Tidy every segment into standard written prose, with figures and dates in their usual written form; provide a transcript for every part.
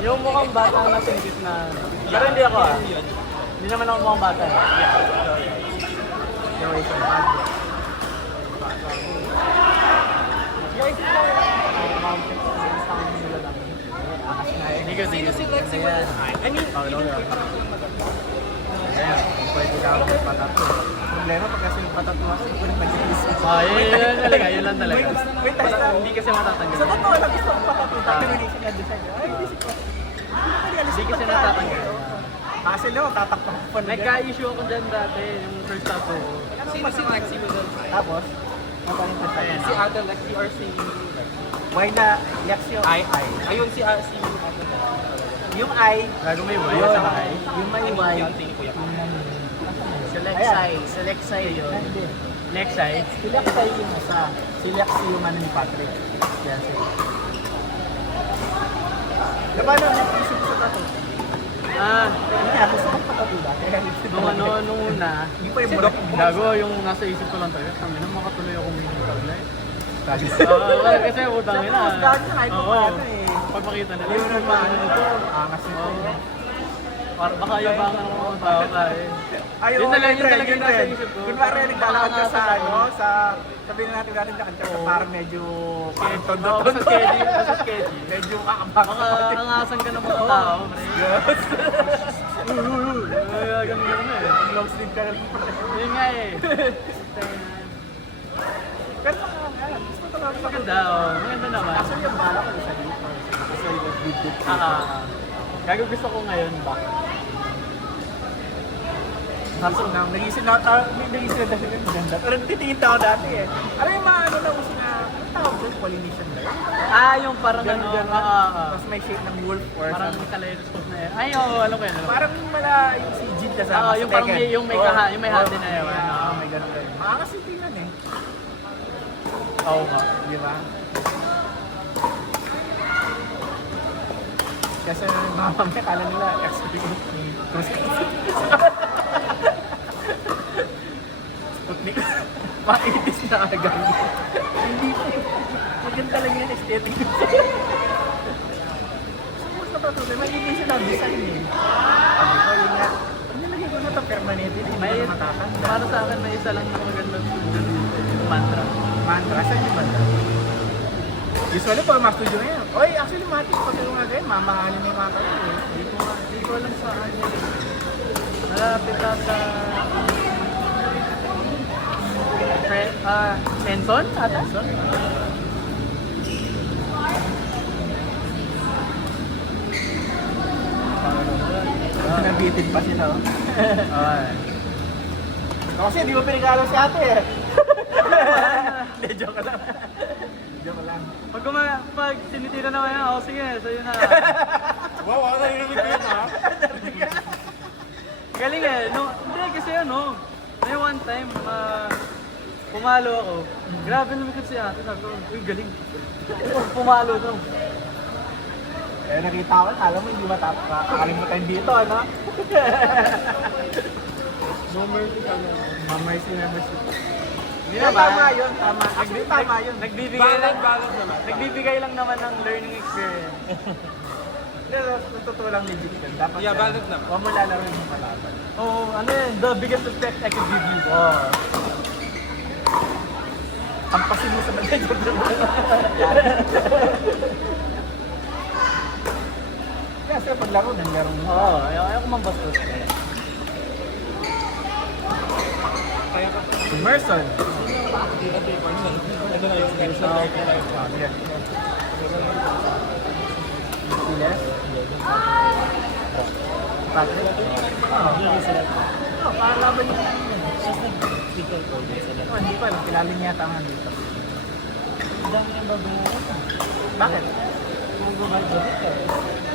Yung mukhang bata na sinigit na... Pero hindi ako ah. Hindi naman ako mukhang bata. Yung isa. Hindi kasi Lexi mo. I mean, pwede ka ako patato. Problema pag kasi yung patato ako, hindi ko rin mag-iisip. Yun talaga, yun lang talaga. Wait, hindi kasi matatanggal. Sa totoo lang gusto ko patato. Termination na design. Ay, hindi ko. Hindi kasi natatanggal. Kasi lang, tatakpan ko pa. Nagka-issue ako dyan dati, yung first tattoo ko. Sino si Lexi mo doon? Tapos? Si Ate Lexi or si... Why na Lexi o I? Ayun si yung I, gago may Y sa I. Yung may Y. Si Lexi yun. Lexi? Si Lexi yung isa. Si Lexi yung ano ni Patrick. Yes. Diba na, nag-isip sa tattoo? Gusto ko patatuda. Nung una, hindi pa yung burok. Gago, yung nasa isip ko lang talaga. Tangin na makatuloy akong minutag na eh. Kasi utang nila. Mas dahil sa kahit paano eh. Pag makita nila. Yung nagpaano nito, angas nito. Baka yabangan ng mga tao ka eh. Yun talaga yung nasa isip ko. Kunwari naglalakad ka sa ano, sabihin natin lakad ka sa parang medyo tondo-tondo. Sa sketchy. Medyo kakabak. Baka angasan ka ng mga tao. Yes. Ganun eh. Long sleeve ka lang. Yun nga eh. Pero gusto ko lang. Maganda maganda naman. Actually yung bala ko sa dito. Kasi yung big Gago gusto ko ngayon ba? Kaso na, nag-isip na dahil yung maganda. Pero natitingin ako dati eh. Alam yung mga ano na uso na, ang tawag doon, Polynesian ba yun? Yung parang gano'n. Tapos may shape ng wolf or parang kaleidoscope na yun. Alam ko yan. Parang mala yung si Jid kasama sa Tekken. Yung may hati na yun. May gano'n rin. Maangas yung tingnan eh. Oo nga. Di ba? Kasi mamamaya kala nila experience ni Sputnik. Maitis na agad. Hindi po. Maganda lang yan aesthetic. Suppose na patuloy, magiging sila ang design eh. Sabi ko yun nga, nilagay ko na ito permanente, hindi ko na matatanda. Para sa akin, may isa lang na magandang studio dito. Mantra. Mantra? Saan yung mantra? Usually pag mga studio ngayon, oy, actually matik pag yung mga ganyan, mamahalin na yung mga kayo eh. Hindi ko alam saan yun. Malapit na sa... Enson? Enson? Nabitin pa sila oh. Kasi di mo pinagalo si ate eh. Hindi, joke lang. Joke lang. Pag sinitira naman yan, sige, sa'yo na. Wow, ako narinig ko yun ha. Galing eh. Hindi kasi may one time, pumalo ako. Grabe lumikot si ate. Sabi ko, uy, galing. Pumalo to. Nakita ko, alam mo, hindi matapos ka. Kakalimutan dito, ano? No mercy ka na. No mercy. Tama yun, tama. Actually, tama yun. Nagbibigay lang naman ng learning experience. Pero totoo lang legit yun. Dapat valid naman. Huwag mo lalaro yung palaban. The biggest effect I could give you. Pampasin mo sa bagay. Kasi paglaro, naglaro mo. Ayaw ko mambastos. Immersion. Ito na yung immersion. Yeah. Siles? Patrick? Para laban yung hindi pa lang. Kilala niya yata nga dito. Dami ng babayaran. Bakit?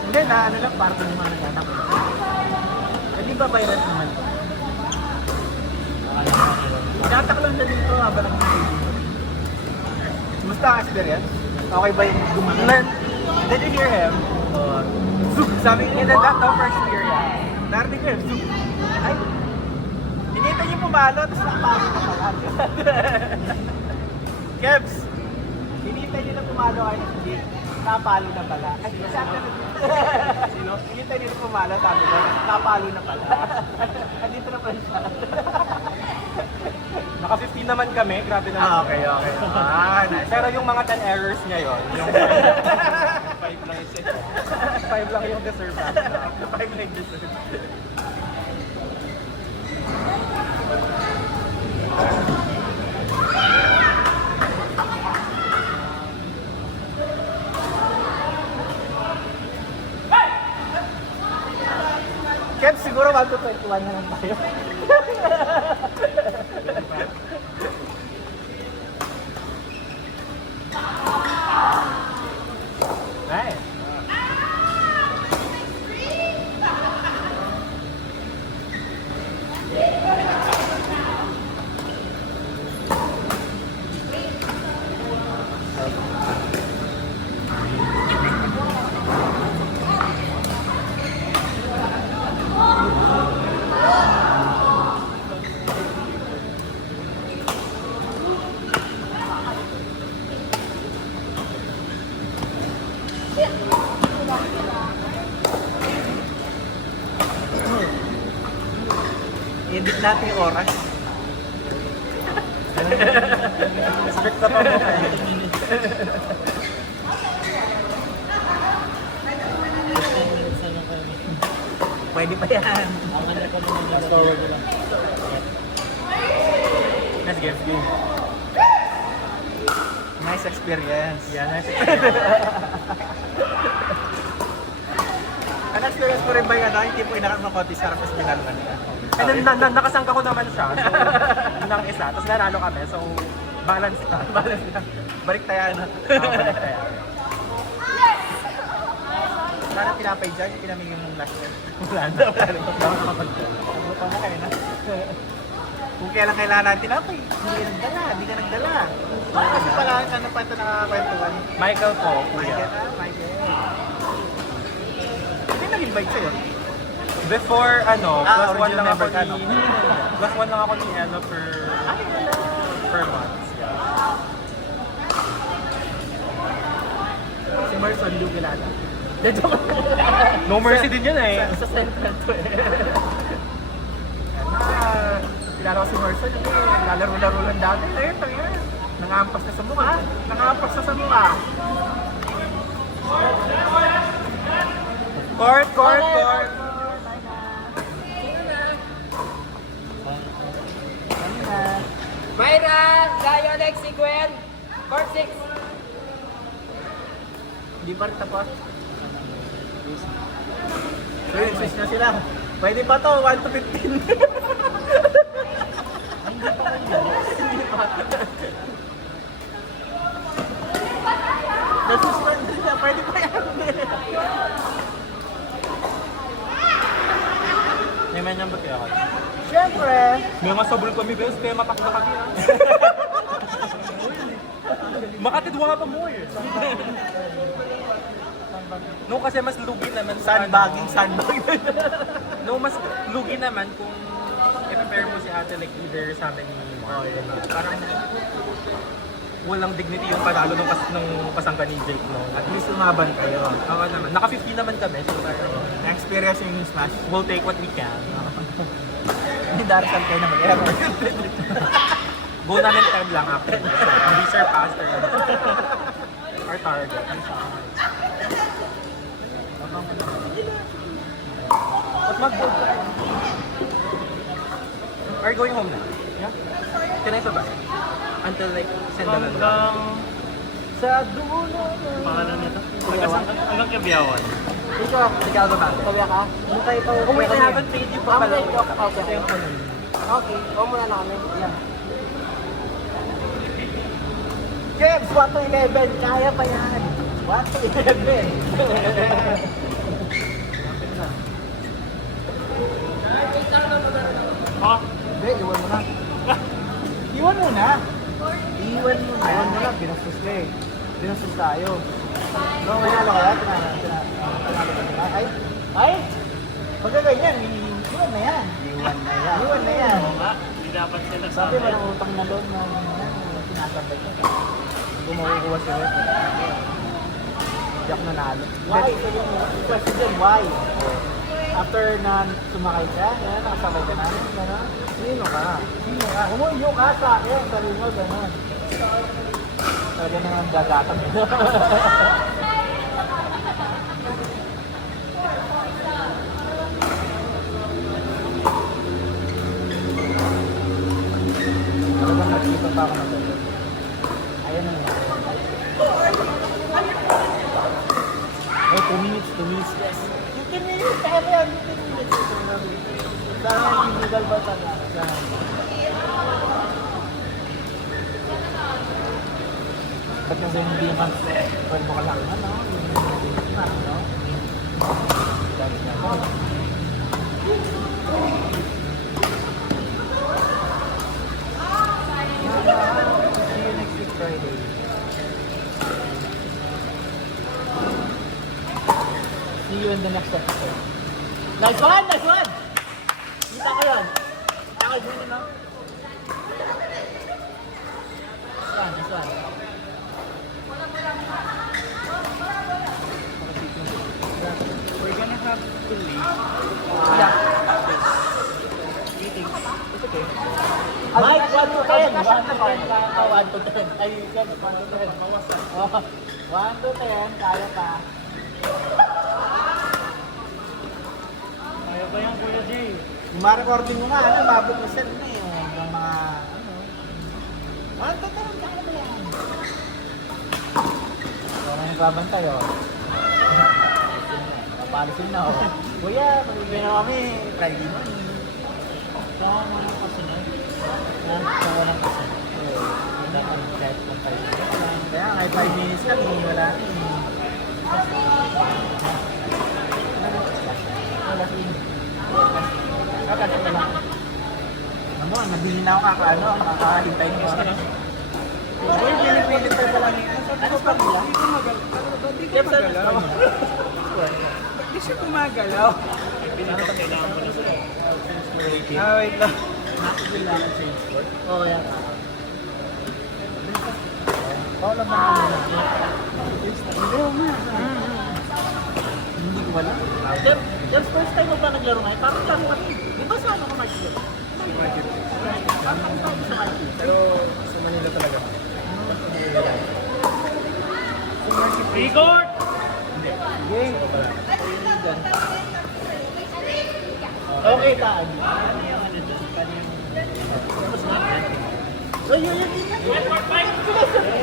Hindi na, lang, parang yung mga nagtatak. Hindi ba bayaran naman? Tatak lang na dito habang nag-video. Kumusta ang experience? Okay ba yung gumaglan? Did you hear him? Zook! Sabi niya na that for experience. Narinig ko yun, zook! Ay! Hinita niyo pumalo, tapos nakapasok ka pala. Kebs! Hinita niyo na pumalo kayo ng hindi. napalo na pala. Ay, sino? Yung tayo dito pumala, sabi ko, napalo na pala. Andito na pala siya. Naka 15 naman kami, grabe naman. Okay. Nice. Pero yung mga 10 errors niya yon, yung 5 lang isa. 5 lang yung deserve natin. 5 like this. Ken, siguro 1 to 21 na lang tayo. Nice. Edit natin yung oras. Strict na pa mo kayo. Pwede pa yan. Let's get you. Nice experience. Yeah, nice experience. Ang experience ko rin ba yung hindi po inakas ng konti sarap sa binaluan nila? And then, nakasangka ko naman siya. So, ng isa. Tapos nanalo kami. So, balance na. Balance na. Balik tayo na. Balik tayo. Sana pinapay dyan, pinamigay mong last year. Wala na. Dapat makapag-tell. Ano mo kayo na? Kung kailan kailangan natin, pinapay, hindi ka nagdala. Kasi pala, ano pa ito nakakwentuhan? Michael po, kuya. Michael. Hindi nag-invite sa'yo. Before, plus one original lang ako member ka, no? ni... Plus one lang ako ni Eno per month. Yeah. Si Marson, hindi ko kilala. No mercy din yun eh. Sa central to eh. Kilala ko si Marson, lalaro-laro lang dati. Ayun, tangin. Nangampas na sa mukha. Nangampas na sa mukha. Court! Mayra, Zion X Sequen, Court 6. Hindi pa rin tapos. So yun, switch na sila. Pwede pa to, 1 to 15. Hindi pa. Nasuspend sila, pwede pa yan. May manyang ba kaya ako? Siyempre. May mga sabol kami, bes. Kaya matakda kami. Makatidwa nga pa mo eh. No, kasi mas lugi naman sa Sandbagging. No, mas lugi naman kung i-prepare mo si ate like either sa amin ni Mark. Parang walang dignity yung panalo nung pasangka ni Jake, no? At least umaban kayo. Oo naman. Naka 15 naman kami, so parang Na-experience yung smash. we'll take what we can. Hindi darasan kayo na mag-error. Goal namin 10 lang actually. So, we surpassed our target. But mag-goal ka. Are you going home na? Yeah? Tinay pa ba? Until like, send na lang. Sa dulo. Pangalan nito? Hanggang Kabiyawan. Ikaw ba? Sabi ka? Ano tayo ito? Oh wait, I haven't paid you pa pala. Okay. Okay. O muna na kami. Yeah. James, 1 to 11. Kaya pa yan. 1 to 11. Ha? Hindi, iwan mo na. Iwan mo na. Iwan mo na. Binastos na eh. Binastos tayo. No, manalo ka yan. Ay! Pagka ganyan, iwan na yan. Iwan na yan. Oo nga. Hindi dapat sila sa Sabi, walang utang na doon na sinasabay ko. Kung makukuha sila. Hindi ako nanalo. Why? Sabihin mo, yung question dyan, why? After na sumakay ka, yan, nakasabay ka namin, gano'n. Sino ka? Sino ka? Humuyo ka sa akin, sabi mo, gano'n. Talaga naman gagatang. Talagang nagkita pa ako na gano'n. Ayan na naman. Oh, 2 minutes, 2 minutes. Yes. 15 minutes, kaya yan, 15 minutes. Sana yung legal ba talaga? Ba't kasi hindi man pwede mo ka lang, ano? No? Dami na ako. See you next week Friday. See you in the next episode. Nice one! Nice one! Kita ko yun. Kita ko yun, no? Nice one. We're gonna have to leave. Yeah. Meetings. It's okay. Mike, 1 to 10. 1 to 10. Oh, 1 to 10. Ay, you said 1 to 10. Oh, 1 to 10. Kaya pa. Kaya ba yan, Kuya Jay? Yung mga recording mo nga, ano, mabot na set na yun. Yung mga, ano. 1 to 10. Kaya ba yan? Kaya na nagbabantay, oh. Napalisin na, oh. Kuya, pag-ibig na kami. Friday morning. Saka mga kasunod. Sa walang kasunod. Dapat kahit kung tayo. Kaya kahit 5 minutes lang, wala na eh. Wala sa inyo. Kakasin na lang. Ano mo, nabili na ako kakahintay mo. Uy, pinipilit tayo pa lang. Ano pa nila? Di ka magalaw. Hindi siya gumagalaw. Kailangan mo na sila. Wait lang. Oo, yan. Oo naman. Hindi ko wala. Just first time mo ba naglaro ngayon? Parang laro kami. Di ba sa ano ka, Marky? Parang tayo sa Marky. Pero sa Manila talaga. Record! Game. Okay, tayo. So, yun.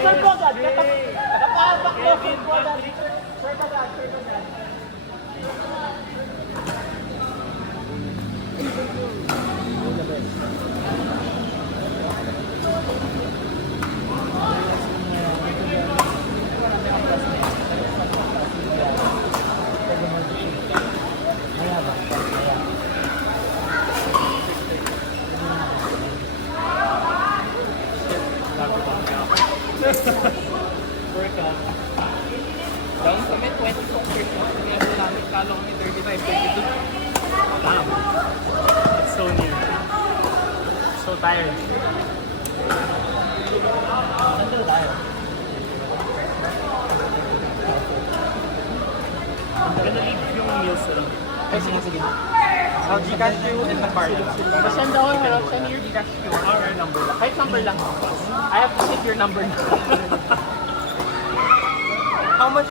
Sir Bogad. Nakapak mo, Sir Bogad. Sir Bogad. Workout. Down kami 20 concert mo. Kaya namin kalo kami 35, 22. Wow. It's so near. So tired. Sandal tayo. I'm gonna leave yung meals na lang. Ay, sige. Sa Gcash you and the card lang. Send ako, send your Gcash QR or number lang. Kahit number lang. I have to take your number na. How much